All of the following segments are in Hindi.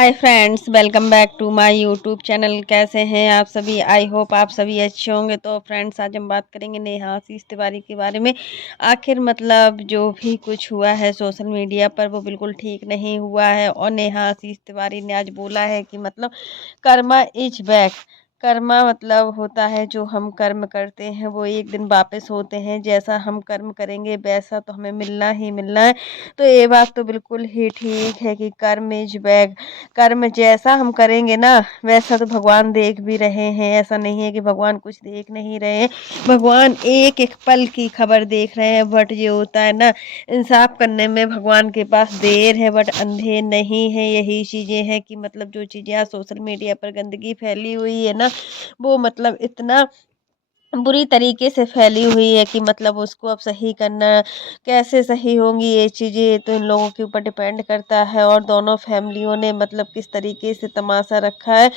Hi friends, welcome back to my YouTube channel. कैसे हैं आप सभी? आई होप आप सभी अच्छे होंगे। तो फ्रेंड्स, आज हम बात करेंगे नेहा आशीष तिवारी के बारे में। आखिर मतलब जो भी कुछ हुआ है सोशल मीडिया पर वो बिल्कुल ठीक नहीं हुआ है और नेहा आशीष तिवारी ने आज बोला है कि मतलब कर्मा इज बैक। कर्मा मतलब होता है जो हम कर्म करते हैं वो एक दिन वापस होते हैं। जैसा हम कर्म करेंगे वैसा तो हमें मिलना ही मिलना है। तो ये बात तो बिल्कुल ही ठीक है कि कर्म इज बैक। कर्म जैसा हम करेंगे ना वैसा तो भगवान देख भी रहे हैं। ऐसा नहीं है कि भगवान कुछ देख नहीं रहे हैं। भगवान एक एक पल की खबर देख रहे हैं। बट ये होता है ना, इंसाफ करने में भगवान के पास देर है बट अंधेर नहीं है। यही चीजें हैं कि मतलब जो चीजें आज सोशल मीडिया पर गंदगी फैली हुई है ना, वो मतलब इतना बुरी तरीके से फैली हुई है कि मतलब उसको अब सही करना कैसे सही होंगी ये चीज़ें तो इन लोगों के ऊपर डिपेंड करता है। और दोनों फैमिलियों ने मतलब किस तरीके से तमाशा रखा है,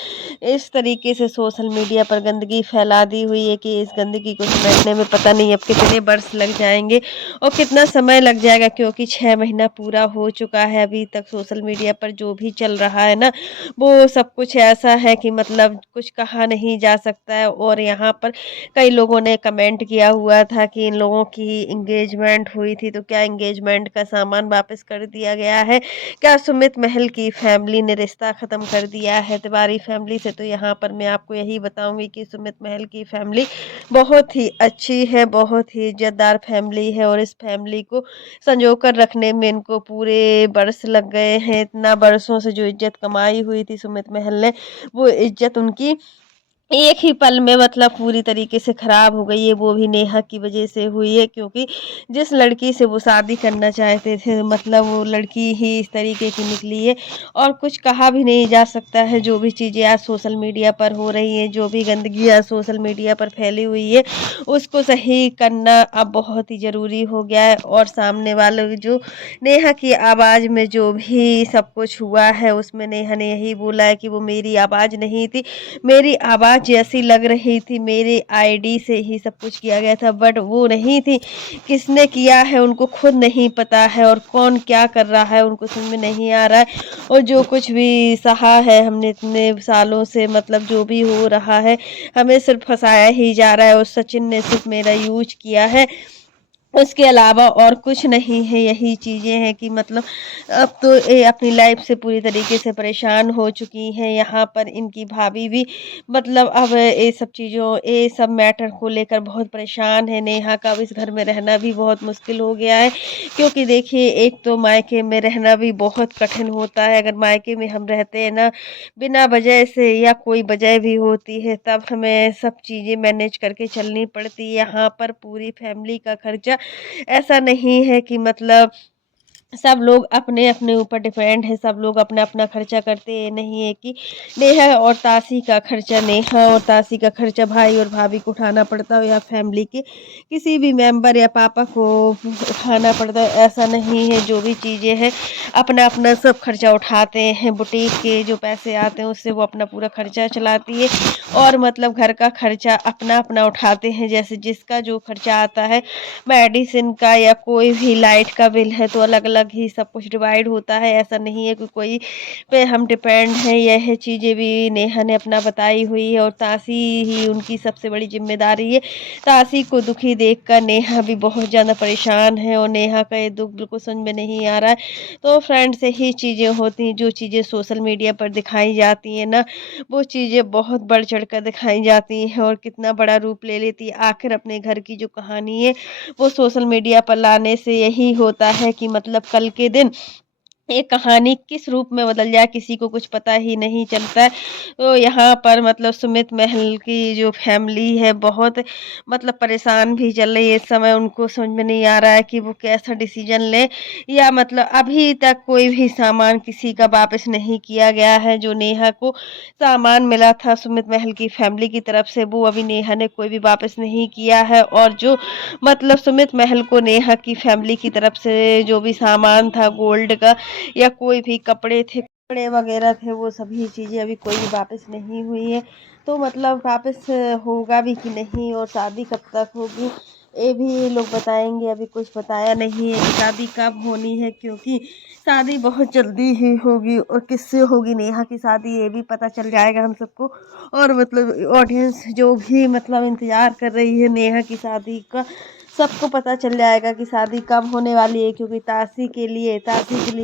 इस तरीके से सोशल मीडिया पर गंदगी फैला दी हुई है कि इस गंदगी को समेटने में पता नहीं अब कितने वर्ष लग जाएंगे और कितना समय लग जाएगा, क्योंकि 6 महीना पूरा हो चुका है। अभी तक सोशल मीडिया पर जो भी चल रहा है ना, वो सब कुछ ऐसा है कि मतलब कुछ कहा नहीं जा सकता है। और यहाँ पर कई लोगों ने कमेंट किया हुआ था कि इन लोगों की एंगेजमेंट हुई थी तो क्या एंगेजमेंट का सामान वापस कर दिया गया है? क्या सुमित महल की फैमिली ने रिश्ता ख़त्म कर दिया है तिवारी फैमिली से? तो यहाँ पर मैं आपको यही बताऊंगी कि सुमित महल की फैमिली बहुत ही अच्छी है, बहुत ही इज्जतदार फैमिली है और इस फैमिली को संजो कर रखने में इनको पूरे बरस लग गए हैं। इतना बरसों से जो इज्जत कमाई हुई थी सुमित महल ने, वो इज्जत उनकी एक ही पल में मतलब पूरी तरीके से खराब हो गई है। वो भी नेहा की वजह से हुई है, क्योंकि जिस लड़की से वो शादी करना चाहते थे मतलब वो लड़की ही इस तरीके की निकली है। और कुछ कहा भी नहीं जा सकता है। जो भी चीज़ें आज सोशल मीडिया पर हो रही हैं, जो भी गंदगी आज सोशल मीडिया पर फैली हुई है, उसको सही करना अब बहुत ही ज़रूरी हो गया है। और सामने वाले जो नेहा की आवाज़ में जो भी सब कुछ हुआ है उसमें नेहा ने यही बोला है कि वो मेरी आवाज़ नहीं थी, मेरी आवाज़ जैसी लग रही थी, मेरे आईडी से ही सब कुछ किया गया था बट वो नहीं थी। किसने किया है उनको खुद नहीं पता है और कौन क्या कर रहा है उनको समझ में नहीं आ रहा है। और जो कुछ भी सहा है हमने इतने सालों से, मतलब जो भी हो रहा है हमें सिर्फ फंसाया ही जा रहा है और सचिन ने सिर्फ मेरा यूज किया है, उसके अलावा और कुछ नहीं है। यही चीज़ें हैं कि मतलब अब तो ये अपनी लाइफ से पूरी तरीके से परेशान हो चुकी हैं। यहाँ पर इनकी भाभी भी मतलब अब ये सब चीज़ों ये सब मैटर को लेकर बहुत परेशान है। नेहा का अब इस घर में रहना भी बहुत मुश्किल हो गया है, क्योंकि देखिए एक तो मायके में रहना भी बहुत कठिन होता है। अगर मायके में हम रहते हैं ना बिना वजह से या कोई वजह भी होती है तब हमें सब चीज़ें मैनेज करके चलनी पड़ती है। यहाँ पर पूरी फैमिली का खर्चा ऐसा नहीं है कि मतलब सब लोग अपने अपने ऊपर डिपेंड है, सब लोग अपना अपना खर्चा करते हैं। नहीं है कि नेहा और तासी का खर्चा नेहा और तासी का खर्चा भाई और भाभी को उठाना पड़ता हो या फैमिली के किसी भी मेंबर या पापा को उठाना पड़ता है, ऐसा नहीं है। जो भी चीज़ें हैं अपना अपना सब खर्चा उठाते हैं। बुटीक के जो पैसे आते हैं उससे वो अपना पूरा खर्चा चलाती है और मतलब घर का खर्चा अपना अपना उठाते हैं। जैसे जिसका जो खर्चा आता है, मेडिसिन का या कोई भी लाइट का बिल है, तो अलग अलग ही सब कुछ डिवाइड होता है। ऐसा नहीं है कि कोई पे हम डिपेंड हैं। यह चीज़ें भी नेहा ने अपना बताई हुई है और तासी ही उनकी सबसे बड़ी जिम्मेदारी है। तासी को दुखी देखकर नेहा भी बहुत ज़्यादा परेशान है और नेहा का ये दुख बिल्कुल समझ में नहीं आ रहा है। तो फ्रेंड्स, यही चीज़ें होती हैं, जो चीज़ें सोशल मीडिया पर दिखाई जाती हैं ना, वो चीज़ें बहुत बढ़ चढ़ कर दिखाई जाती हैं और कितना बड़ा रूप ले लेती है। आखिर अपने घर की जो कहानी है वो सोशल मीडिया पर लाने से यही होता है कि मतलब कल के दिन ये कहानी किस रूप में बदल जाए किसी को कुछ पता ही नहीं चलता है। तो यहाँ पर मतलब सुमित महल की जो फैमिली है बहुत मतलब परेशान भी चल रही है इस समय। उनको समझ में नहीं आ रहा है कि वो कैसा डिसीजन ले, या मतलब अभी तक कोई भी सामान किसी का वापस नहीं किया गया है। जो नेहा को सामान मिला था सुमित महल की फैमिली की तरफ से वो अभी नेहा ने कोई भी वापस नहीं किया है। और जो मतलब सुमित महल को नेहा की फैमिली की तरफ से जो भी सामान था गोल्ड का या कोई भी कपड़े थे, कपड़े वगैरह थे, वो सभी चीज़ें अभी कोई भी वापस नहीं हुई है। तो मतलब वापस होगा भी कि नहीं और शादी कब तक होगी ये भी ये लोग बताएंगे, अभी कुछ बताया नहीं है कि शादी कब होनी है, क्योंकि शादी बहुत जल्दी ही होगी। और किससे होगी नेहा की शादी ये भी पता चल जाएगा हम सबको। और मतलब ऑडियंस जो भी मतलब इंतज़ार कर रही है नेहा की शादी का, सबको पता चल जाएगा कि शादी कब होने वाली है, क्योंकि तासी के लिए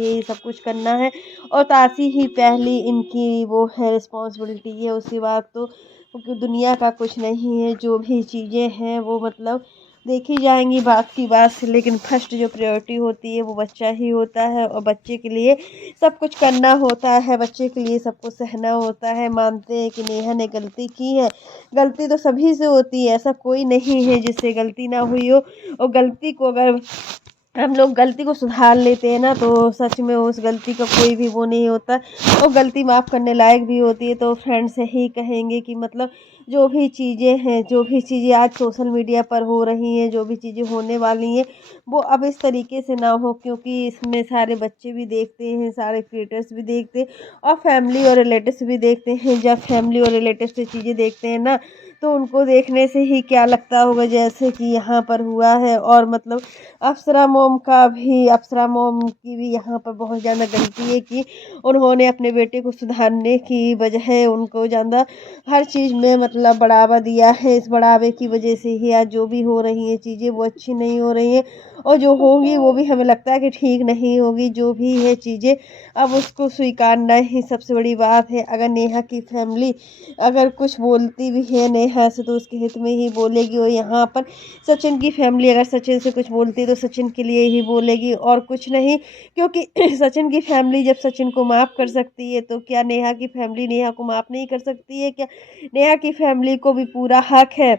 ही सब कुछ करना है। और तासी ही पहली इनकी वो है, रिस्पॉन्सिबिलिटी है। उसके बाद तो क्योंकि दुनिया का कुछ नहीं है, जो भी चीज़ें हैं वो मतलब देखी जाएंगी बात की बात से, लेकिन फर्स्ट जो प्रायोरिटी होती है वो बच्चा ही होता है। और बच्चे के लिए सब कुछ करना होता है, बच्चे के लिए सब कुछ सहना होता है। मानते हैं कि नेहा ने गलती की है, गलती तो सभी से होती है, ऐसा कोई नहीं है जिससे गलती ना हुई हो। और गलती को अगर हम लोग गलती को सुधार लेते हैं ना, तो सच में उस गलती का कोई भी वो नहीं होता। और गलती माफ़ करने लायक भी होती है। तो फ्रेंड्स यही कहेंगे कि मतलब जो भी चीज़ें हैं, जो भी चीज़ें आज सोशल मीडिया पर हो रही हैं, जो भी चीज़ें होने वाली हैं, वो अब इस तरीके से ना हो, क्योंकि इसमें सारे बच्चे भी देखते हैं, सारे क्रिएटर्स भी देखते हैं, और फैमिली और रिलेटिव्स भी देखते हैं। जब फैमिली और रिलेटिव्स से चीज़ें देखते हैं ना, तो उनको देखने से ही क्या लगता होगा, जैसे कि यहाँ पर हुआ है। और मतलब अप्सरा मोम की भी यहाँ पर बहुत ज़्यादा गलती है कि उन्होंने अपने बेटे को सुधारने की बजाय उनको ज़्यादा हर चीज़ में मतलब बढ़ावा दिया है। इस बढ़ावे की वजह से ही आज जो भी हो रही हैं चीज़ें वो अच्छी नहीं हो रही हैं, और जो होगी वो भी हमें लगता है कि ठीक नहीं होगी। जो भी है चीज़ें अब उसको स्वीकारना ही सबसे बड़ी बात है। अगर नेहा की फैमिली अगर कुछ बोलती भी है नेहा से, तो उसके हित में ही बोलेगी। और यहाँ पर सचिन की फैमिली अगर सचिन से कुछ बोलती है तो सचिन के लिए ही बोलेगी, और कुछ नहीं। क्योंकि सचिन की फैमिली जब सचिन को माफ़ कर सकती है, तो क्या नेहा की फैमिली नेहा को माफ़ नहीं कर सकती है क्या? नेहा की फैमिली को भी पूरा हक है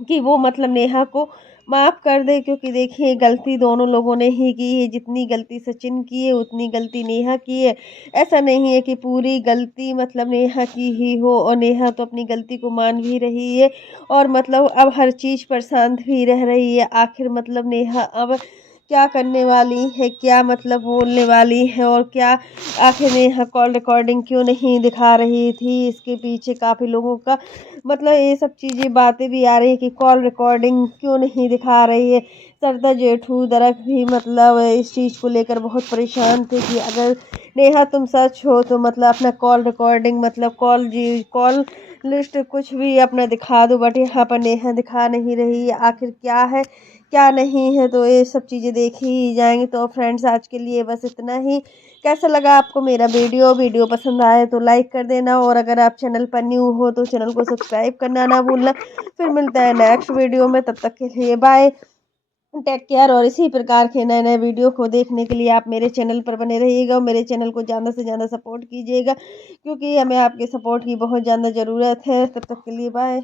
कि वो मतलब नेहा को माफ़ कर दे, क्योंकि देखिए गलती दोनों लोगों ने ही की है। जितनी गलती सचिन की है उतनी गलती नेहा की है। ऐसा नहीं है कि पूरी गलती मतलब नेहा की ही हो, और नेहा तो अपनी गलती को मान भी रही है। और मतलब अब हर चीज़ पर शांत भी रह रही है। आखिर मतलब नेहा अब क्या करने वाली है, क्या मतलब बोलने वाली है, और क्या आखिर नेहा कॉल रिकॉर्डिंग क्यों नहीं दिखा रही थी? इसके पीछे काफ़ी लोगों का मतलब ये सब चीज़ें बातें भी आ रही है कि कॉल रिकॉर्डिंग क्यों नहीं दिखा रही है। सरदा जेठू दरक भी मतलब इस चीज़ को लेकर बहुत परेशान थे कि अगर नेहा तुम सच हो तो मतलब अपना कॉल रिकॉर्डिंग मतलब कॉल लिस्ट कुछ भी अपना दिखा दो, बट यहाँ पर नेहा दिखा नहीं रही है। आखिर क्या है क्या नहीं है, तो ये सब चीज़ें देखी ही जाएंगी। तो फ्रेंड्स आज के लिए बस इतना ही। कैसा लगा आपको मेरा वीडियो पसंद आए तो लाइक कर देना, और अगर आप चैनल पर न्यू हो तो चैनल को सब्सक्राइब करना ना भूलना। फिर मिलता है नेक्स्ट वीडियो में, तब तक के लिए बाय, टेक केयर। और इसी प्रकार के नए नए वीडियो को देखने के लिए आप मेरे चैनल पर बने रहिएगा, और मेरे चैनल को ज़्यादा से ज़्यादा सपोर्ट कीजिएगा, क्योंकि हमें आपके सपोर्ट की बहुत ज़्यादा ज़रूरत है। तब तक के लिए बाय।